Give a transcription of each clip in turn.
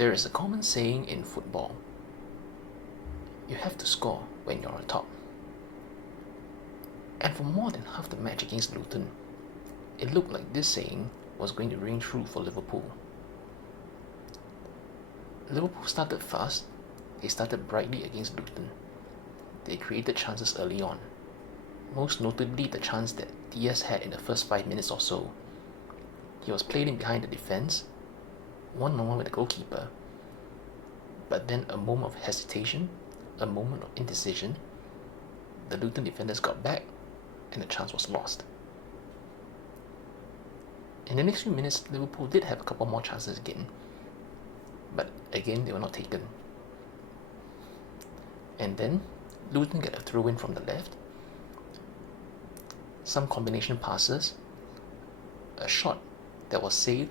There is a common saying in football: you have to score when you're on top. And for more than half the match against Luton, it looked like this saying was going to ring true for Liverpool. Liverpool started fast. They started brightly against Luton. They created chances early on, most notably the chance that Diaz had in the first 5 minutes or so. He was played in behind the defence, one-on-one with the goalkeeper, but then a moment of hesitation, a moment of indecision, the Luton defenders got back and the chance was lost. In the next few minutes, Liverpool did have a couple more chances again, but again they were not taken. And then Luton get a throw in from the left, some combination passes, a shot that was saved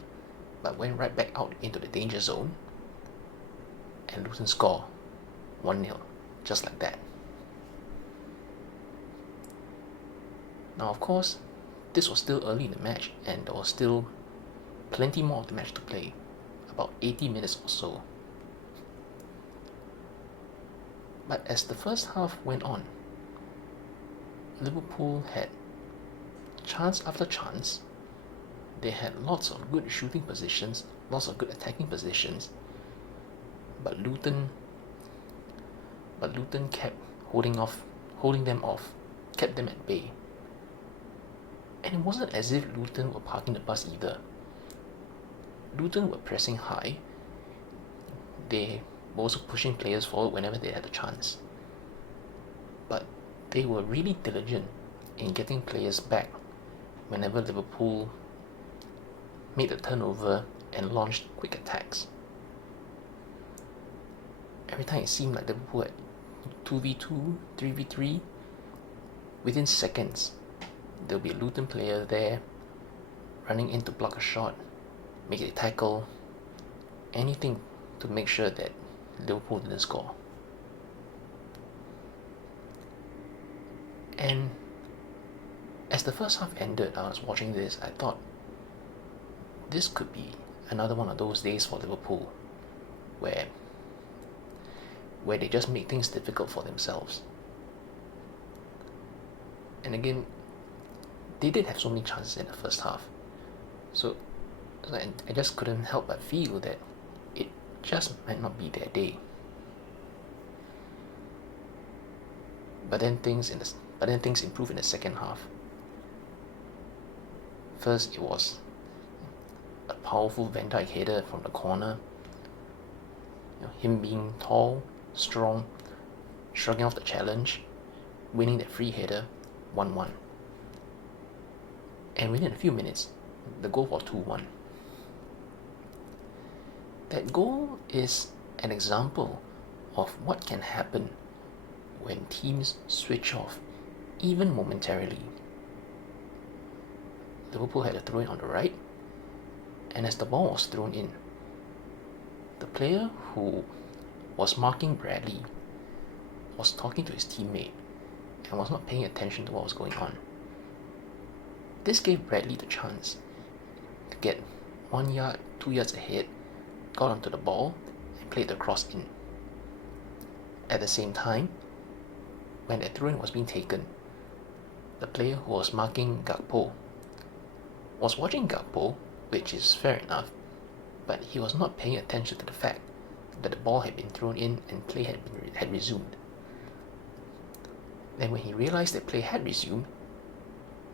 but went right back out into the danger zone, and Luton score 1-0, just like that. Now, of course, this was still early in the match and there was still plenty more of the match to play, about 80 minutes or so. But as the first half went on, Liverpool had chance after chance. They had lots of good shooting positions, lots of good attacking positions, but Luton kept holding them off, kept them at bay. And it wasn't as if Luton were parking the bus either. Luton were pressing high. They were also pushing players forward whenever they had a chance. But they were really diligent in getting players back whenever Liverpool made a turnover and launched quick attacks. Every time it seemed like Liverpool had 2v2, 3v3, within seconds there'll be a Luton player there running in to block a shot, make a tackle, anything to make sure that Liverpool didn't score. And as the first half ended, I was watching this, I thought this could be another one of those days for Liverpool where they just make things difficult for themselves. And again, they did have so many chances in the first half. So I just couldn't help but feel that it just might not be their day. But then things improved in the second half. First, it was a powerful Van Dijk header from the corner. Him being tall, strong, shrugging off the challenge, winning that free header, 1-1. And within a few minutes, the goal was 2-1. That goal is an example of what can happen when teams switch off, even momentarily. Liverpool had a throw in on the right, and as the ball was thrown in, the player who was marking Bradley was talking to his teammate and was not paying attention to what was going on. This gave Bradley the chance to get 1 yard, 2 yards ahead, got onto the ball, and played the cross in. At the same time, when that throw-in was being taken, the player who was marking Gakpo was watching Gakpo, which is fair enough, but he was not paying attention to the fact that the ball had been thrown in and play had resumed. Then when he realized that play had resumed,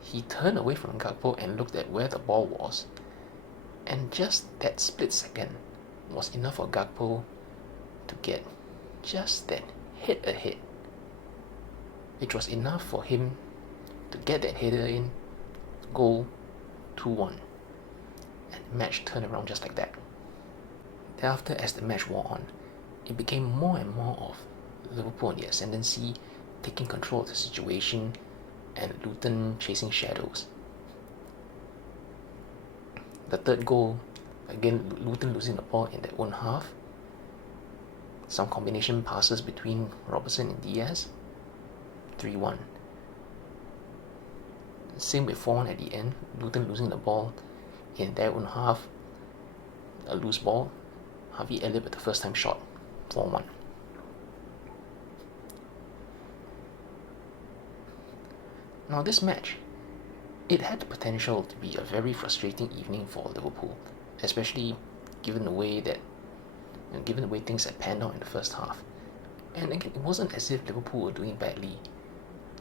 he turned away from Gakpo and looked at where the ball was, and just that split second was enough for Gakpo to get just that hit ahead, which was enough for him to get that header in, goal, 2-1, and the match turned around just like that. Thereafter, as the match wore on, it became more and more of Liverpool on the ascendancy, taking control of the situation, and Luton chasing shadows. The third goal, again Luton losing the ball in their own half. Some combination passes between Robertson and Diaz, 3-1. Same with 4-1 at the end, Luton losing the ball in their own half, a loose ball, Harvey Elliott with the first time shot, 4-1. Now this match, it had the potential to be a very frustrating evening for Liverpool, especially given the way things had panned out in the first half. And again, it wasn't as if Liverpool were doing badly.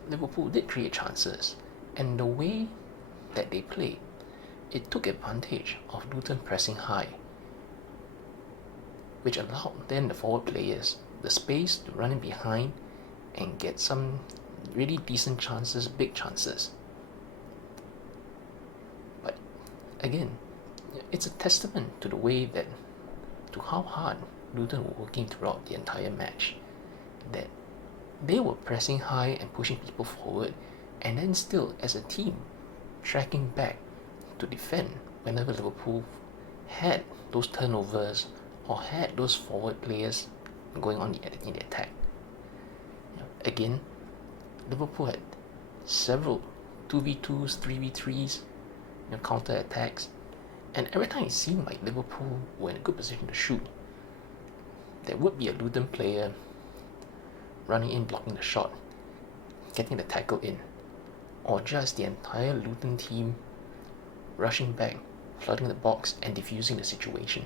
Liverpool did create chances, and the way that they played, it took advantage of Luton pressing high, which allowed then the forward players the space to run in behind and get some really decent chances, big chances. But again, it's a testament to the way that, to how hard Luton were working throughout the entire match, that they were pressing high and pushing people forward, and then still, as a team, tracking back to defend whenever Liverpool had those turnovers or had those forward players going on in the attack. Again, Liverpool had several 2v2s, 3v3s, counter attacks, and every time it seemed like Liverpool were in a good position to shoot, there would be a Luton player running in, blocking the shot, getting the tackle in, or just the entire Luton team rushing back, flooding the box and defusing the situation.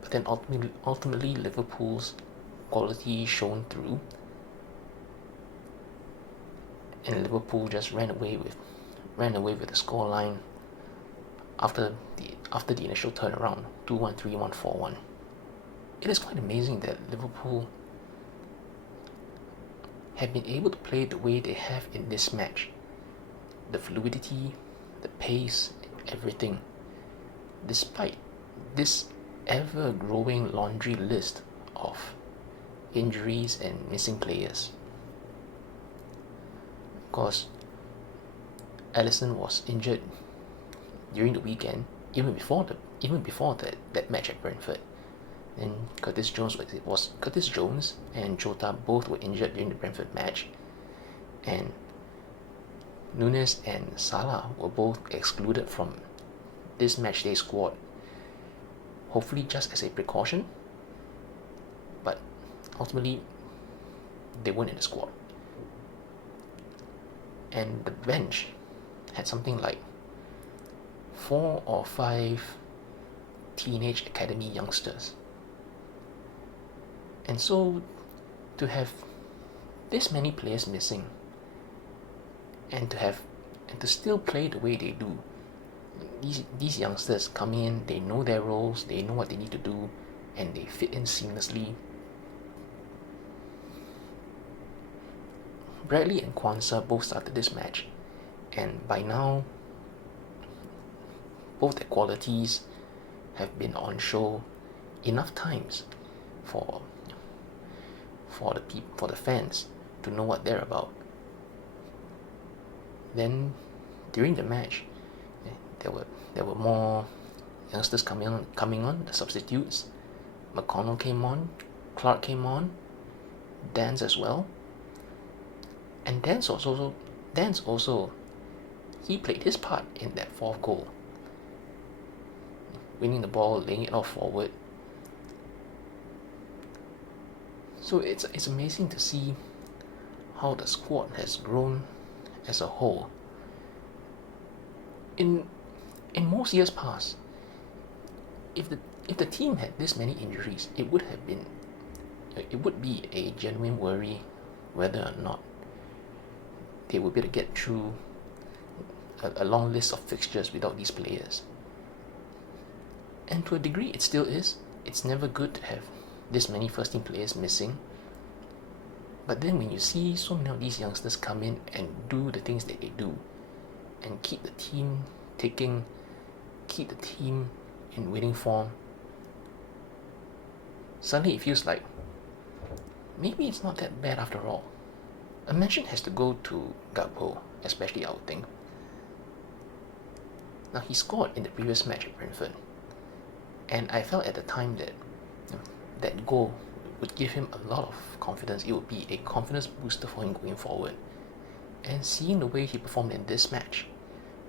But then ultimately Liverpool's quality shone through, and Liverpool just ran away with the scoreline after the initial turnaround, 2-1, 3-1, 4-1. It is quite amazing that Liverpool have been able to play the way they have in this match. The fluidity, the pace, everything, despite this ever-growing laundry list of injuries and missing players. Of course, Alisson was injured during the weekend, even before that match at Brentford. And Curtis Jones and Jota both were injured during the Brentford match, and Nunes and Salah were both excluded from this matchday squad, hopefully just as a precaution, but ultimately they weren't in the squad. And the bench had something like 4 or 5 teenage academy youngsters. And so to have this many players missing, and to still play the way they do, these youngsters come in, they know their roles, they know what they need to do, and they fit in seamlessly. Bradley and Kwanzaa both started this match, and by now both their qualities have been on show enough times for the fans to know what they're about. Then during the match, there were more youngsters coming on, the substitutes. McConnell came on, Clark came on, Dance as well. And Dance also he played his part in that fourth goal, winning the ball, laying it off forward. So it's amazing to see how the squad has grown as a whole. In most years past, if the team had this many injuries, it would be a genuine worry whether or not they would be able to get through a long list of fixtures without these players. And to a degree, it still is. It's never good to have this many first team players missing. But then when you see so many of these youngsters come in and do the things that they do, and keep the team ticking, keep the team in winning form, suddenly it feels like maybe it's not that bad after all. A mention has to go to Gakpo, especially, I would think. Now, he scored in the previous match at Brentford, and I felt at the time that that goal would give him a lot of confidence. It would be a confidence booster for him going forward. And seeing the way he performed in this match,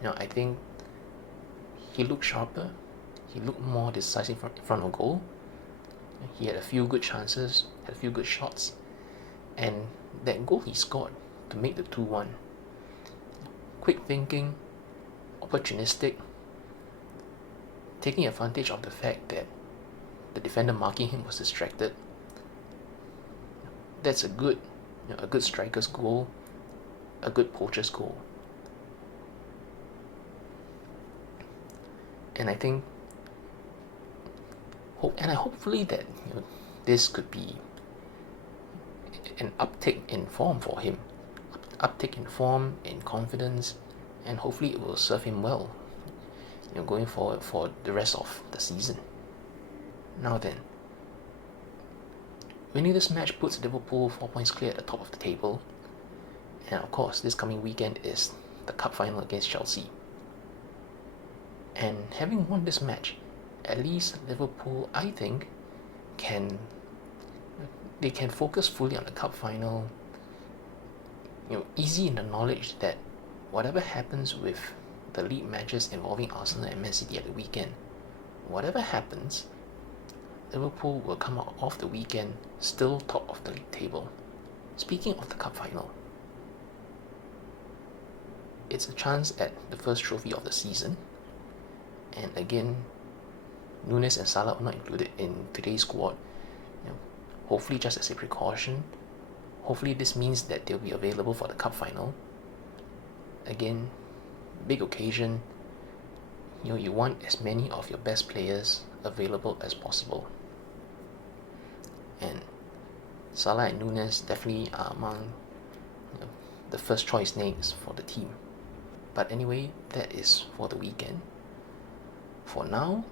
I think he looked sharper, He looked more decisive in front of goal. He had a few good chances, had a few good shots, and that goal he scored to make the 2-1. Quick thinking, opportunistic, taking advantage of the fact that the defender marking him was distracted. That's a good striker's goal, a good poacher's goal. And I think, hopefully that this could be an uptick in form for him, uptick in form, in confidence, and hopefully it will serve him well, going forward for the rest of the season. Now then, winning this match puts Liverpool 4 points clear at the top of the table, and of course, this coming weekend is the cup final against Chelsea. And having won this match, at least Liverpool, I think, can focus fully on the cup final. Easy in the knowledge that whatever happens with the league matches involving Arsenal and Man City at the weekend, whatever happens, Liverpool will come out of the weekend still top of the league table. Speaking of the cup final, it's a chance at the first trophy of the season. And again, Núñez and Salah are not included in today's squad. Hopefully just as a precaution. Hopefully this means that they'll be available for the cup final. Again, big occasion. You want as many of your best players available as possible. And Salah and Núñez definitely are among the first choice names for the team. But anyway, that is for the weekend. For now,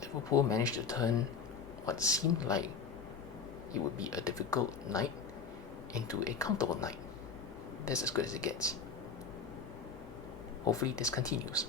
Liverpool managed to turn what seemed like it would be a difficult night into a comfortable night. That's as good as it gets. Hopefully this continues.